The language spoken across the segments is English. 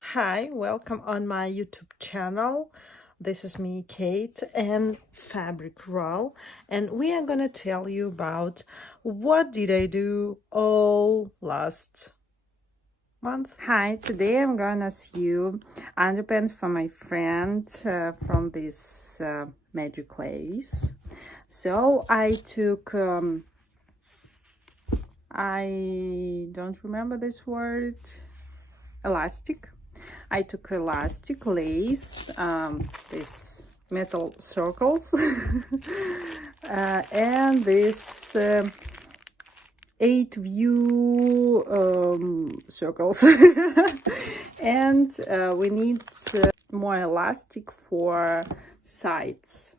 Hi, welcome on my YouTube channel. This is me, Kate, and Fabric Roll, and we are gonna tell you about what did I do all last month. Hi, today I'm gonna sew underpants for my friend from this Magic Lace. So I took I don't remember this word, elastic. I took elastic, lace, these metal circles, and this 8-view circles. And we need more elastic for sides.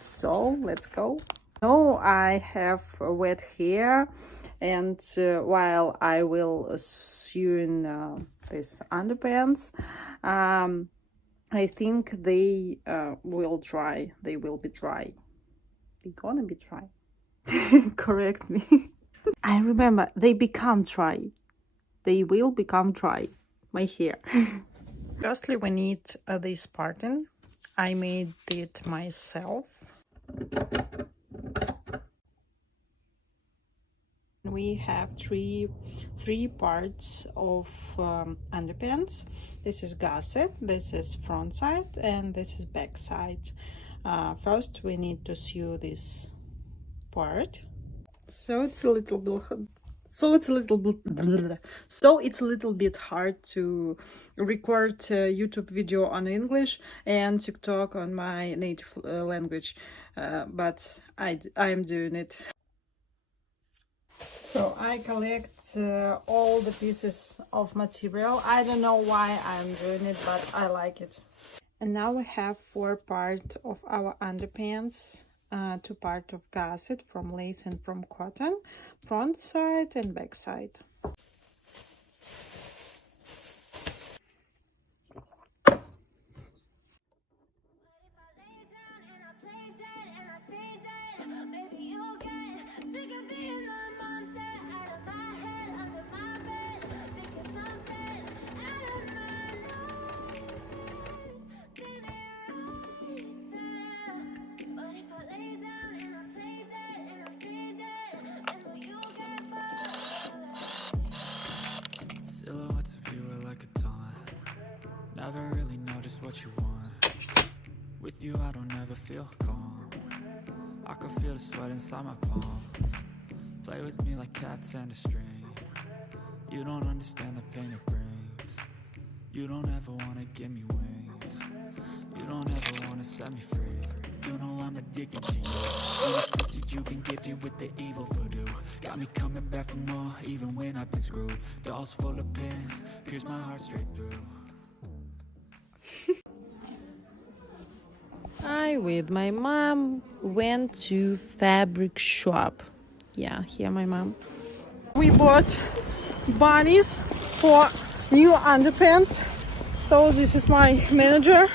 So let's go. Now I have wet hair, and while I will sew these underpants, I think they will dry. They will be dry. They're gonna be dry. Correct me. I remember they become dry. They will become dry. My hair. Firstly, we need this pattern. I made it myself. We have three parts of underpants. This is gusset, this is front side, and this is back side. First we need to sew this part. So it's a little bit hard to record a YouTube video on English and TikTok on my native language, but I'm doing it. So I collect all the pieces of material. I don't know why I'm doing it, but I like it. And now we have 4 parts of our underpants, 2 parts of gusset from lace and from cotton, front side and back side. Silhouettes of you are like a taunt. Never really know just what you want. With you I don't ever feel calm. I can feel the sweat inside my palm. Play with me like cats and a string. You don't understand the pain it brings. You don't ever wanna give me wings. You don't ever wanna set me free. You know I'm addicted to you. Twisted, you've been gifted with the evil voodoo. Got me coming back for more, even when I've been screwed. Dolls full of pins, pierce my heart straight through. I with my mom went to fabric shop. Yeah, here my mom. We bought bunnies for new underpants. So this is my manager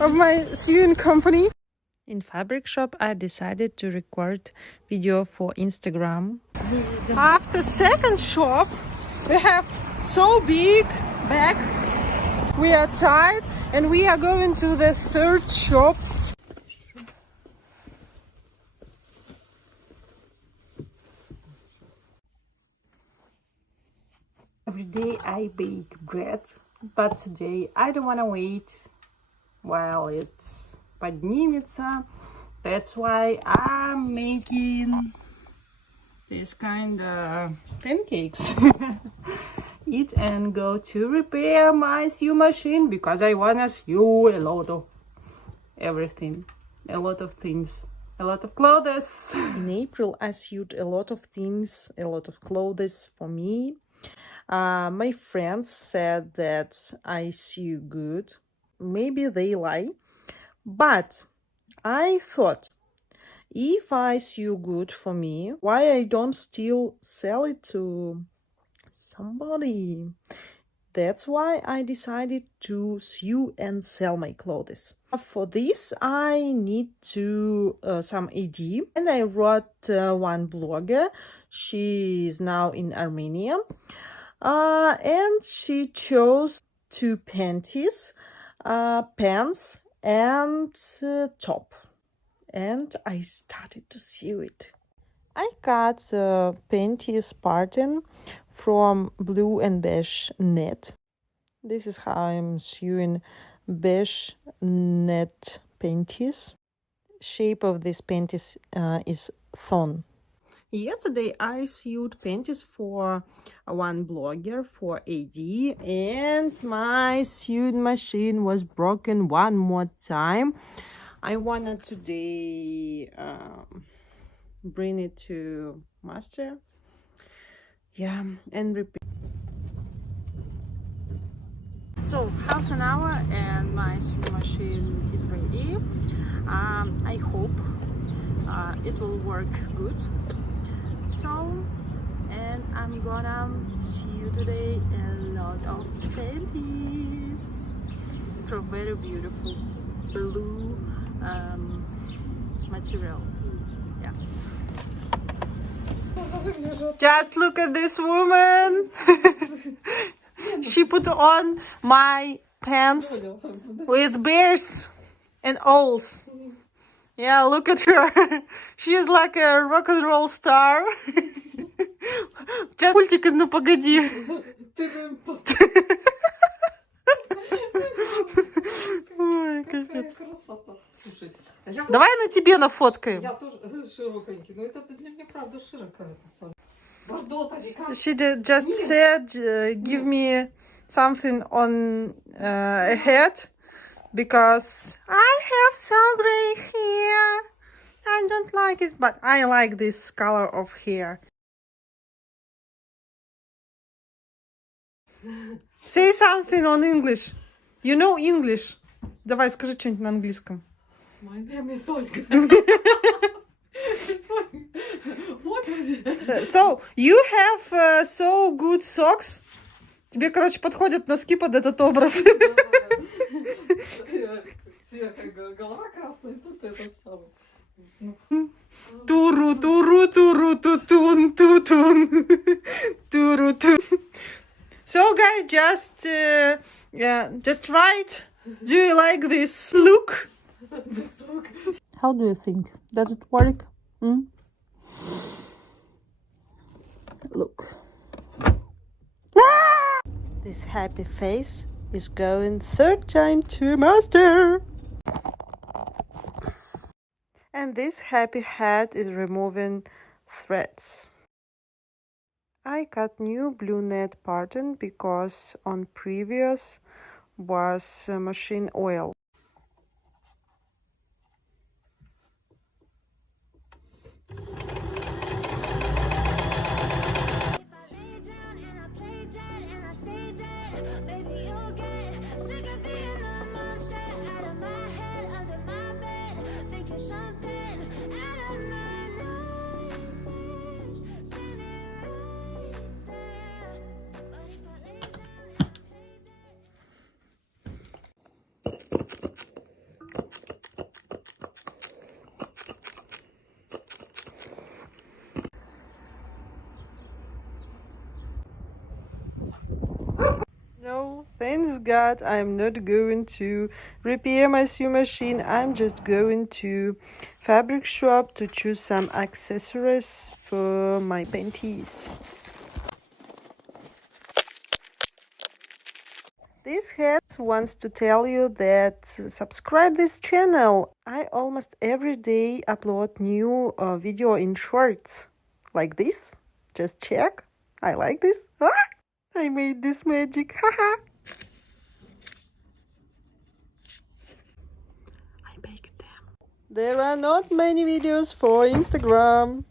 of my sewing company. In fabric shop I decided to record video for Instagram. After second shop we have so big bag. We are tired and we are going to the third shop. Every day I bake bread, but today I don't want to wait while it's поднимется. That's why I'm making this kind of pancakes. Eat and go to repair my sew machine because I want to sew a lot of everything, a lot of things, a lot of clothes. In April I sewed a lot of things, a lot of clothes for me. My friends said that I sew good. Maybe they lie, but I thought, if I sew good for me, why I don't still sell it to somebody? That's why I decided to sew and sell my clothes. For this I need to some ID, and I wrote one blogger She is now in Armenia. And she chose 2 panties, pants, and top. And I started to sew it. I got the panties pattern from blue and beige net. This is how I'm sewing beige net panties. Shape of this panties is thon. Yesterday I sewed panties for one blogger for AD, and my sewing machine was broken one more time. I wanted today bring it to master, yeah, and repair. So half an hour and my sewing machine is ready. I hope it will work good. So, and I'm gonna sew today a lot of panties from very beautiful blue material. Yeah. Just look at this woman. She put on my pants with bears and owls. Yeah, look at her. She is like a rock and roll star. Just мультик, ну погоди. Ой, капец. Давай на тебе нафоткаем. Я тоже широкенький, но это для меня правда широкая. She just said, give me something on a head, because I have so gray hair. I don't like it, but I like this color of hair. Say something on English. You know English. Давай, скажи что-нибудь на английском. My name is Olga. So, you have so good socks. Тебе, короче, подходят носки под этот образ. Голова красная, тут этот самый. Туру, туру, туру, тутун, тутун. Туру, тун. So, guys, just write. Do you like this look? How do you think? Does it work? Look. Ah! This happy face is going 3rd time to master. And this happy head is removing threads. I got new blue net pattern because on previous was machine oil. No, thanks God, I'm not going to repair my sewing machine. I'm just going to fabric shop to choose some accessories for my panties. This hat wants to tell you that subscribe this channel. I almost every day upload new video in shorts like this. Just check. I like this. Ah! I made this magic, haha! I baked them. There are not many videos for Instagram.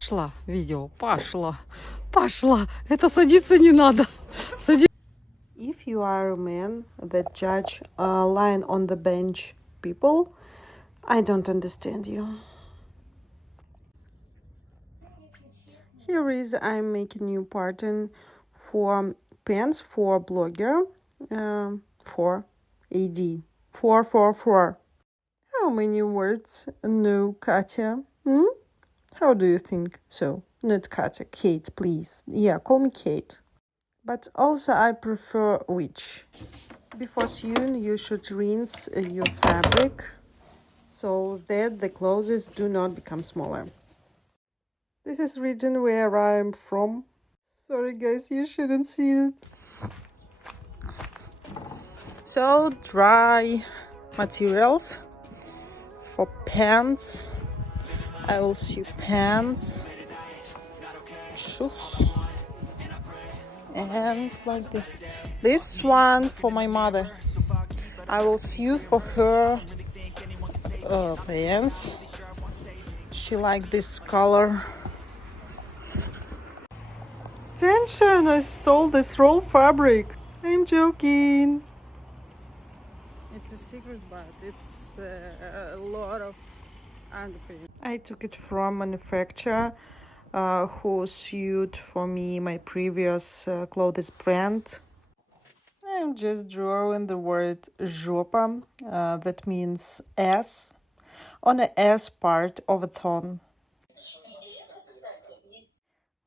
Пошла видео, пошла. Это садиться не надо. If you are a man that judge lying on the bench people, I don't understand you. Here is I'm making new pattern for pants for blogger, for AD 444. How many words? No, Katya. How do you think? So, not Katya, Kate, please. Yeah, call me Kate. But also I prefer which. Before sewing, you should rinse your fabric so that the clothes do not become smaller. This is region where I'm from. Sorry guys, you shouldn't see it. So dry materials for pants. I will sew pants, shoes, and like this. This one for my mother. I will sew for her pants. She likes this color. Attention! I stole this roll fabric. I'm joking. It's a secret, but it's a lot of underpin. I took it from manufacturer who sewed for me my previous clothes brand. I'm just drawing the word жопа, that means ass, on the ass part of a thong.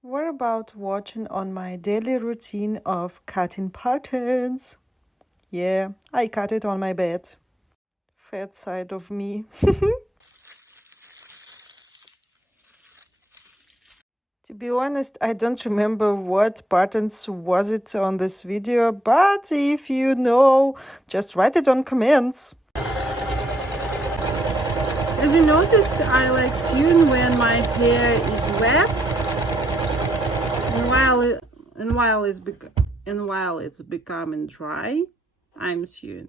What about watching on my daily routine of cutting patterns? Yeah, I cut it on my bed. Fat side of me. To be honest, I don't remember what patterns was it on this video, but if you know, just write it on comments. As you noticed, I like sewing when my hair is wet, and while it's becoming dry, I'm sewing.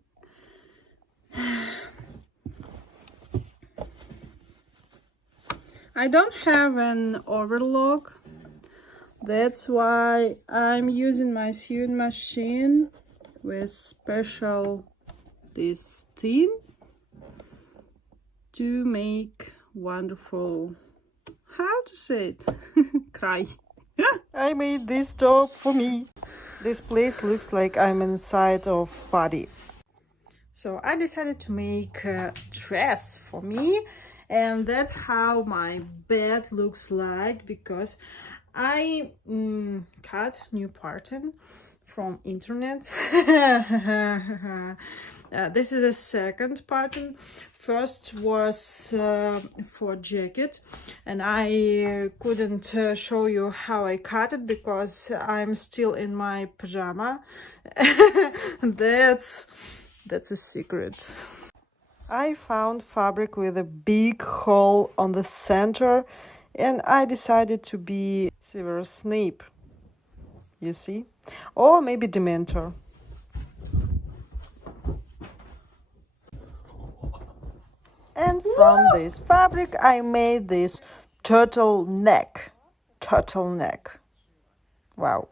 I don't have an overlock. That's why I'm using my sewing machine with special this thing to make wonderful, how to say it, cry. I made this top for me. This place looks like I'm inside of body. So I decided to make a dress for me, and that's how my bed looks like, because I cut new pattern from internet. This is a second pattern. First was for jacket, and I couldn't show you how I cut it because I'm still in my pajama. That's a secret. I found fabric with a big hole on the center, and I decided to be Severus Snape, you see, or maybe Dementor. And from this fabric I made this turtleneck. Wow.